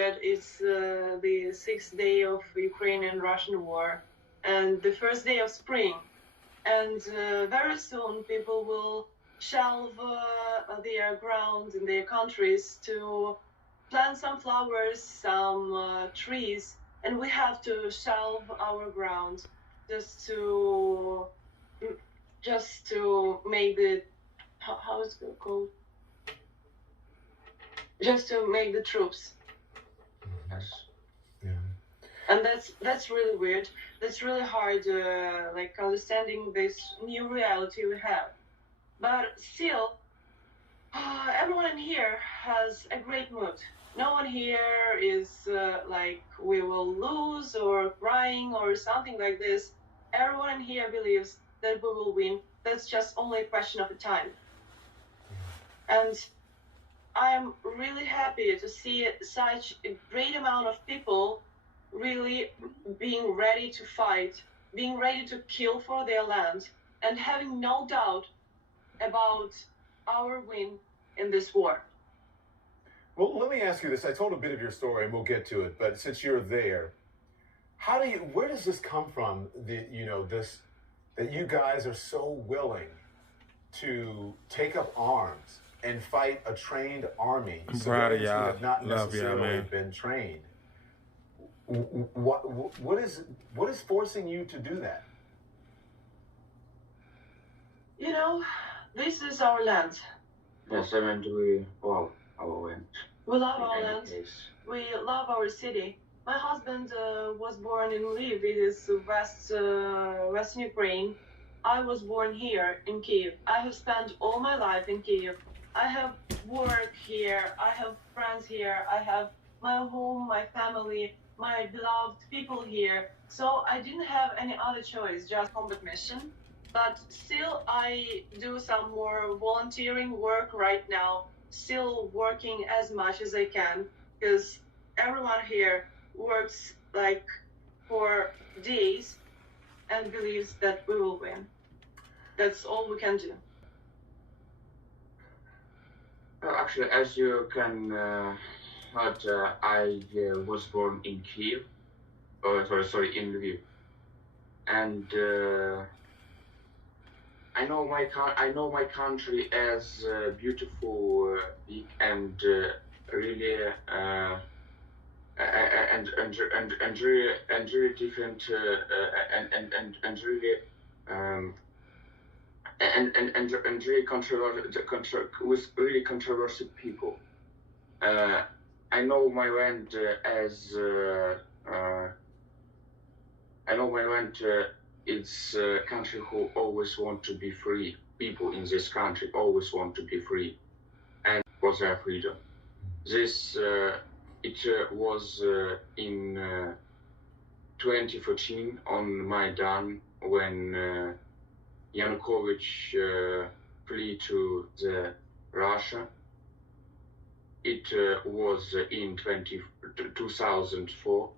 weird. It's the 6th day of Ukrainian-Russian war and the first day of spring. And very soon people will shelve their ground in their countries to plant some flowers, some trees, and we have to shelve our ground just to make the how is it called? Just to make the troops. Yes. Yeah. And that's really weird. That's really hard, like understanding this new reality we have. But still, everyone here has a great mood. No one here is like we will lose or crying or something like this. Everyone here believes that we will win. That's just only a question of time. And I am really happy to see such a great amount of people really being ready to fight, being ready to kill for their land, and having no doubt about our win in this war. Well, let me ask you this. I told a bit of your story, and we'll get to it. But since you're there, where does this come from? That you guys are so willing to take up arms and fight a trained army, civilians who have not necessarily been trained. What is forcing you to do that? You know, this is our land. Yes, I mean, we love our land. We love our land. We love our city. My husband was born in Lviv. It is western Ukraine. I was born here in Kiev. I have spent all my life in Kiev. I have work here. I have friends here. I have my home, my family, my beloved people here. So I didn't have any other choice, just combat mission. But still, I do some more volunteering work right now, still working as much as I can, because everyone here works like for days and believes that we will win. That's all we can do. Actually, as you can heard, I was born in Kiev, in Lviv, and I know my country as beautiful, big, and really really different and really and really with really controversial people. I know my land as I know my land. It's a country who always want to be free. People in this country always want to be free and for their freedom. This it was in 2014 on Maidan when Yanukovych flee to the Russia. It was in 2004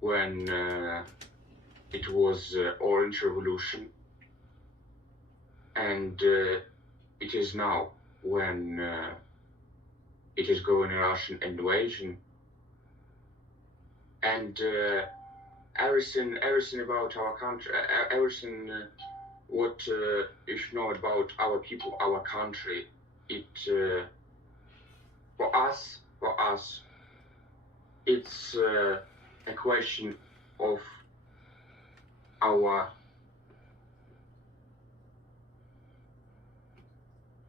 when it was Orange Revolution, and it is now when it is going Russian invasion, and everything about our country, everything what you should know about our people, our country. It for us, it's a question of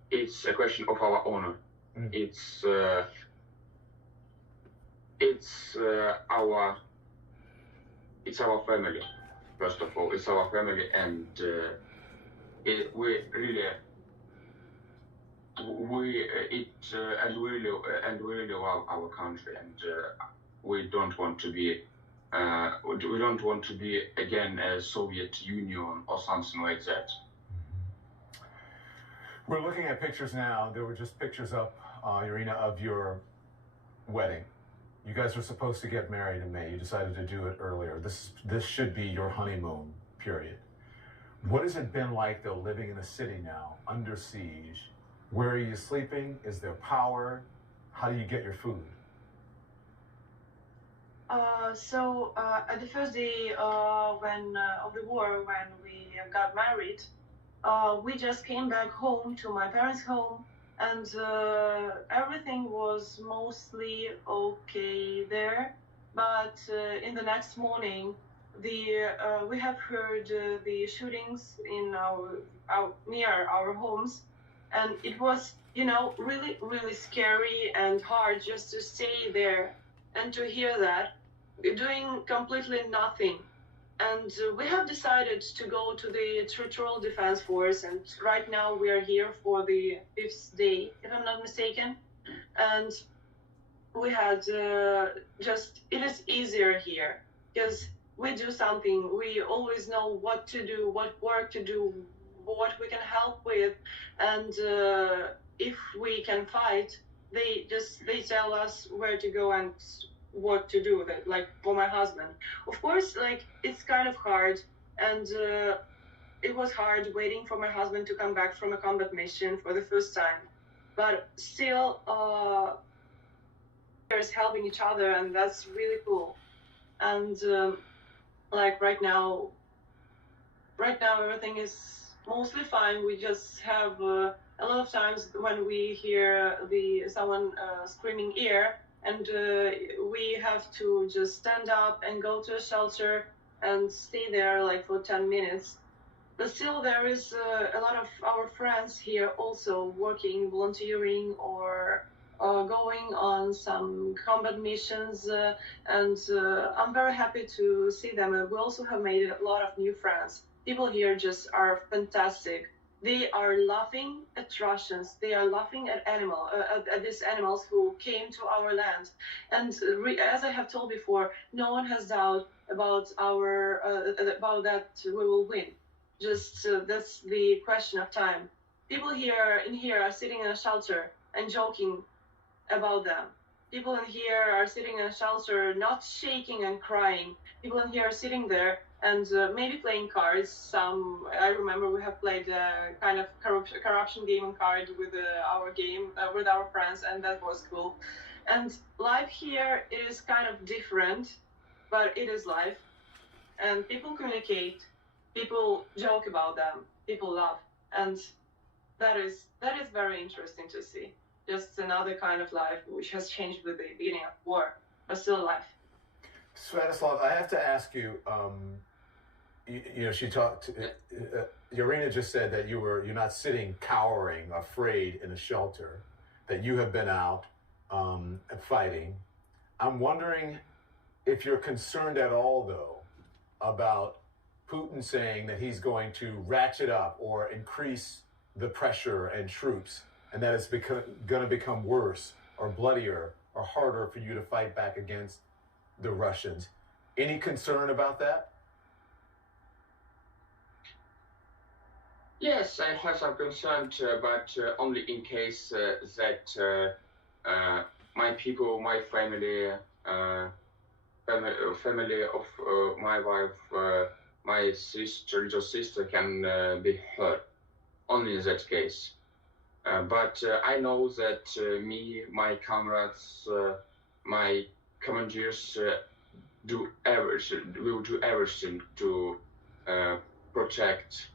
it's a question of our honor. It's our family. First of all, it's our family, and we really love our country, and we don't want to be. We don't want to be again a Soviet Union or something like that. We're looking at pictures now. There were just pictures up, Irina, of your wedding. You guys were supposed to get married in May. You decided to do it earlier. This should be your honeymoon period. What has it been like, though, living in a city now, under siege? Where are you sleeping? Is there power? How do you get your food? At the first day when of the war, when we got married, we just came back home to my parents' home, and everything was mostly okay there. But in the next morning, we have heard the shootings in our near our homes, and it was really really scary and hard just to stay there and to hear that doing completely nothing. And we have decided to go to the Territorial Defense Force, and right now we are here for the fifth day, if I'm not mistaken. And we had it is easier here because we do something. We always know what to do, what work to do, what we can help with, and if we can fight, they tell us where to go and what to do. That, like, for my husband, of course, like, it's kind of hard, and it was hard waiting for my husband to come back from a combat mission for the first time, but still helping each other, and that's really cool. And like right now everything is mostly fine. We just have a lot of times when we hear someone screaming "air," and we have to just stand up and go to a shelter and stay there like for 10 minutes. But still, there is a lot of our friends here also working, volunteering, or going on some combat missions, and I'm very happy to see them. And we also have made a lot of new friends. People here just are fantastic. They are laughing at Russians. They are laughing at at these animals who came to our land. And as I have told before, no one has doubt about about that we will win. Just that's the question of time. People here are sitting in a shelter and joking about them. People in here are sitting in a shelter, not shaking and crying. People in here are sitting there and maybe playing cards. I remember we have played a kind of corruption game on card with our game with our friends, and that was cool. And life here is kind of different, but it is life. And people communicate, people joke about them, people laugh, and that is very interesting to see. Just another kind of life which has changed with the beginning of war, but still alive. Sviatoslav, I have to ask you. She talked. Yarina just said that you're not sitting cowering, afraid in a shelter. That you have been out fighting. I'm wondering if you're concerned at all, though, about Putin saying that he's going to ratchet up or increase the pressure and troops, and that it's going to become worse or bloodier or harder for you to fight back against the Russians. Any concern about that? Yes, I have some concern, but only in case that my people, my family, family of my wife, my little sister can be hurt. Only in that case. But I know that me, my comrades, my commanders will do everything to protect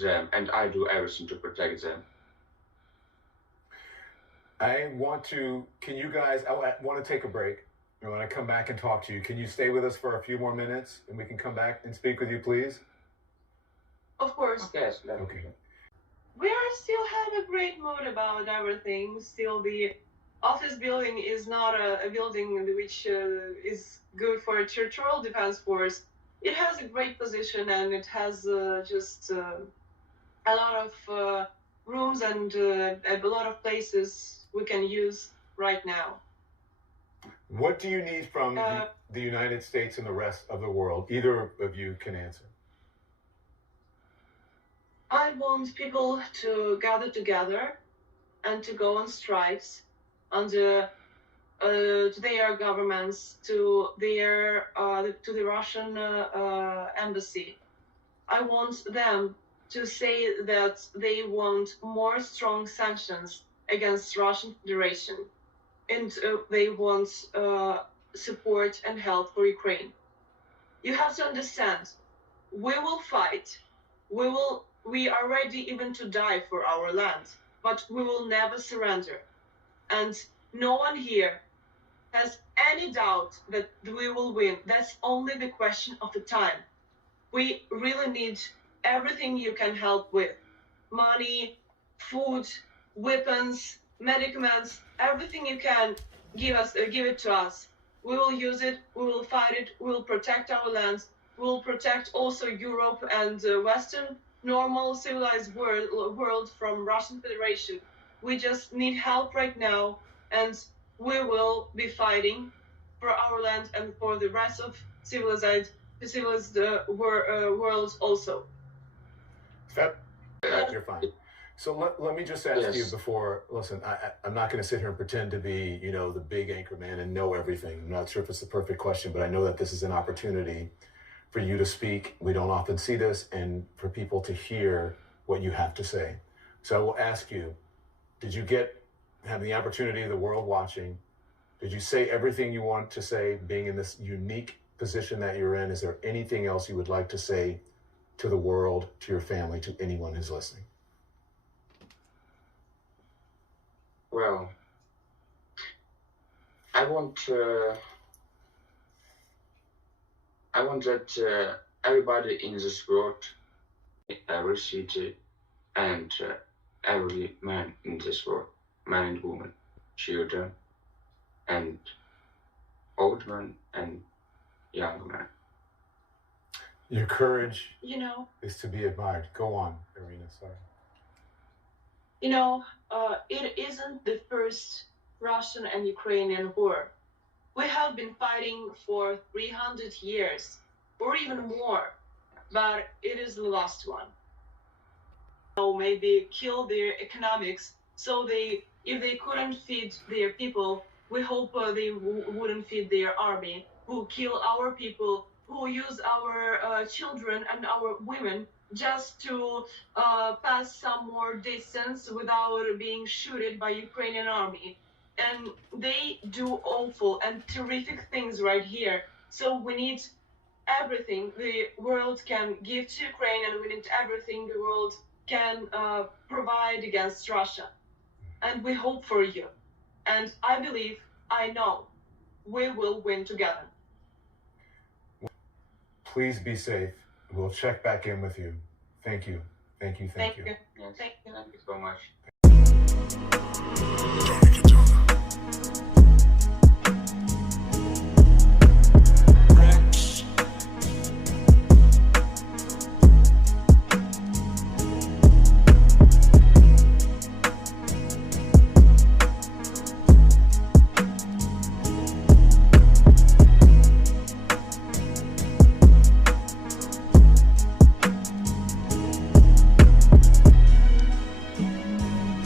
them, and I do everything to protect them. Can you guys, I want to take a break. I want to come back and talk to you. Can you stay with us for a few more minutes and we can come back and speak with you, please? Of course. Yes. Okay. We are still have a great mood about everything. Still, the office building is not a building which is good for a territorial defense force. It has a great position, and it has just a lot of rooms and a lot of places we can use right now. What do you need from the United States and the rest of the world? Either of you can answer. I want people to gather together and to go on strikes under to their governments, to the Russian embassy. I want them to say that they want more strong sanctions against Russian Federation, and they want support and help for Ukraine. You have to understand, we will fight, we are ready even to die for our land, but we will never surrender. And no one here has any doubt that we will win. That's only the question of the time. We really need everything you can help with. Money, food, weapons, medicaments, everything you can give it to us. We will use it, we will fight it, we will protect our lands, we will protect also Europe and Western normal civilized world from Russian Federation. We just need help right now, and we will be fighting for our land and for the rest of civilized world also. You're fine. So let me just ask you before, listen, I'm not going to sit here and pretend to be, you know, the big anchor man and know everything. I'm not sure if it's the perfect question, but I know that this is an opportunity for you to speak. We don't often see this, and for people to hear what you have to say. So I will ask you, did you have the opportunity of the world watching? Did you say everything you want to say, being in this unique position that you're in? Is there anything else you would like to say to the world, to your family, to anyone who's listening? Well, I want that everybody in this world, every city, and every man in this world, man and woman, children, and old man and young man. Your courage, you know, is to be admired. Go on, Irina, sorry. You know, it isn't the first Russian and Ukrainian war. We have been fighting for 300 years, or even more, but it is the last one. Maybe kill their economics, so if they couldn't feed their people, we hope they wouldn't feed their army, who kill our people, who use our children and our women just to pass some more distance without being shooted by Ukrainian army. And they do awful and terrific things right here. So we need everything the world can give to Ukraine, and we need everything the world can provide against Russia. And we hope for you. And I believe, I know, we will win together. Please be safe. We'll check back in with you. Thank you. Thank you. Thank you. Yes. Thank you. Thank you so much.